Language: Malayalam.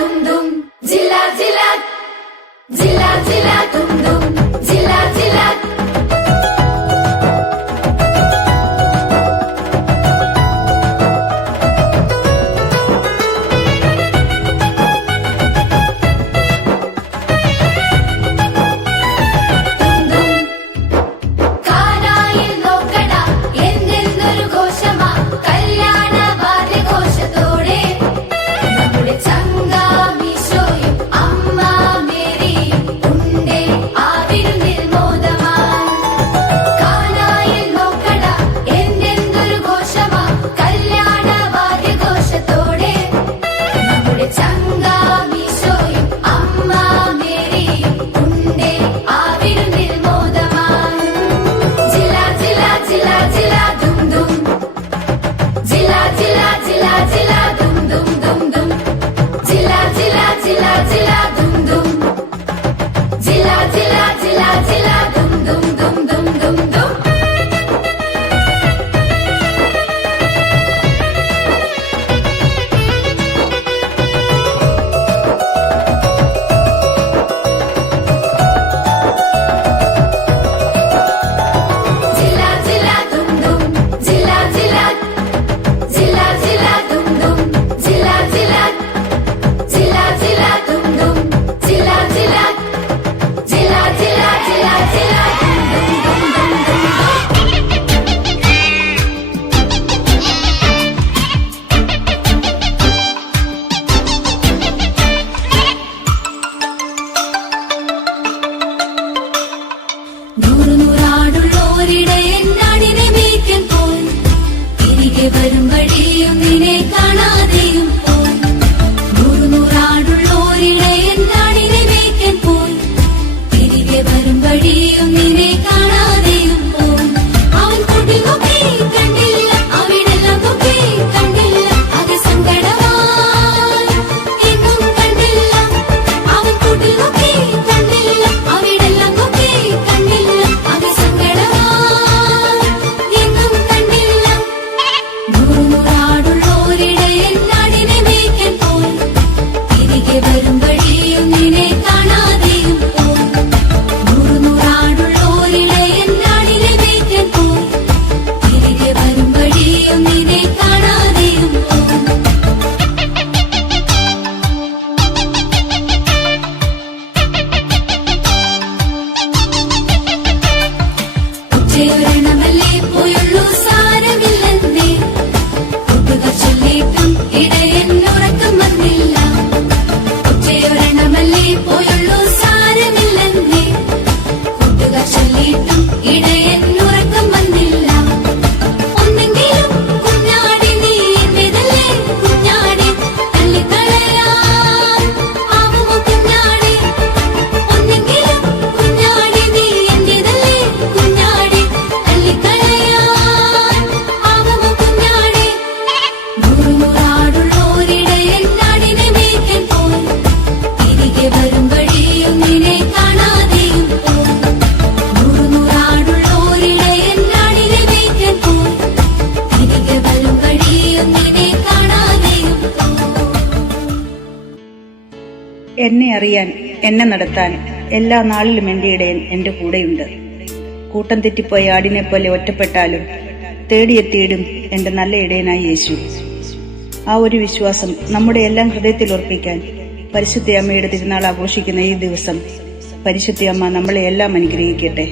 दुम दुम जिला जिला जिला जिला दुम दुम जिला जिला വരും വഴിയും നിന്നെ കാണാതെയും പോയി നൂറാടുള്ളോരിടയൻ നാടിനെ മേയ്ക്കാൻ പോയി തിരികെ വരും വഴിയും നിന്നെ കാണാതെയും പോയി അവൻ കൂട്ടിൽ നോക്കി കണ്ടില്ല അവിടെല്ലാം നോക്കി കണ്ടില്ല അത് സങ്കടമായി എങ്ങും കണ്ടില്ല അവൻ കൂട്ടിൽ നോക്കി കണ്ടില്ല അവിടെല്ലാം നോക്കി കണ്ടില്ല അത് സങ്കടമായി എങ്ങും കണ്ടില്ല നൂറാടുള്ളോരിടയൻ നാടിനെ മേയ്ക്കാൻ പോയി തിരികെ വരും വഴിയും നിന്നെ കാണാതെയും പോയി നൂറാടുള്ളോരിടയൻ നാടിനെ മേയ്ക്കാൻ പോയി തിരികെ വരും വഴിയും നിന്നെ കാണാതെയും പോയി ഉച്ചയൊരെണ്ണമല്ലേ പോയുള്ളൂ സാരമില്ലെന്നേ കൂട്ടുകാർ ചൊല്ലിയിട്ടും ഇടയൻ ഉറക്കം വന്നില്ല ഉച്ചയൊരെണ്ണമല്ലേ പോയുള്ളൂ സാരമില്ലെന്നേ കൂട്ടുകാർ ചൊല്ലിയിട്ടും ഇടയൻ ഉറക്കം വന്നില്ല ഒന്നെങ്കിലും കുഞ്ഞാടി നീ എന്റേതല്ലേ കുഞ്ഞാടി തള്ളിക്കളയാൻ ആവുമോ കുഞ്ഞാടി ഒന്നെങ്കിലും കുഞ്ഞാടി നീ എന്റേതല്ലേ കുഞ്ഞാടി തള്ളിക്കളയാൻ ആവുമോ കുഞ്ഞാടി നൂറാടുള്ളോരിടയൻ നാടിനെ മേയ്ക്കാൻ പോയി തിരികെ വരും വഴിയും നിന്നെ കാണാതെയും പോയി നൂറാടുള്ളോരിടയൻ നാടിനെ മേയ്ക്കാൻ പോയി തിരികെ വരും വഴിയും നിന്നെ കാണാതെയും പോയി എന്നെ അറിയാൻ എന്നെ നടത്താൻ എല്ലാ നാളിലും എന്റെ ഇടയൻ എന്റെ കൂടെയുണ്ട്. കൂട്ടം തെറ്റിപ്പോയ ആടിനെ പോലെ ഒറ്റപ്പെട്ടാലും തേടിയെത്തിയിടും എന്റെ നല്ല ഇടയനായ യേശു. ആ ഒരു വിശ്വാസം നമ്മുടെ എല്ലാം ഹൃദയത്തിൽ ഉറപ്പിക്കാൻ പരിശുദ്ധ അമ്മയുടെ തിരുനാൾ ആഘോഷിക്കുന്ന ഈ ദിവസം പരിശുദ്ധ അമ്മ നമ്മളെ എല്ലാം അനുഗ്രഹിക്കട്ടെ.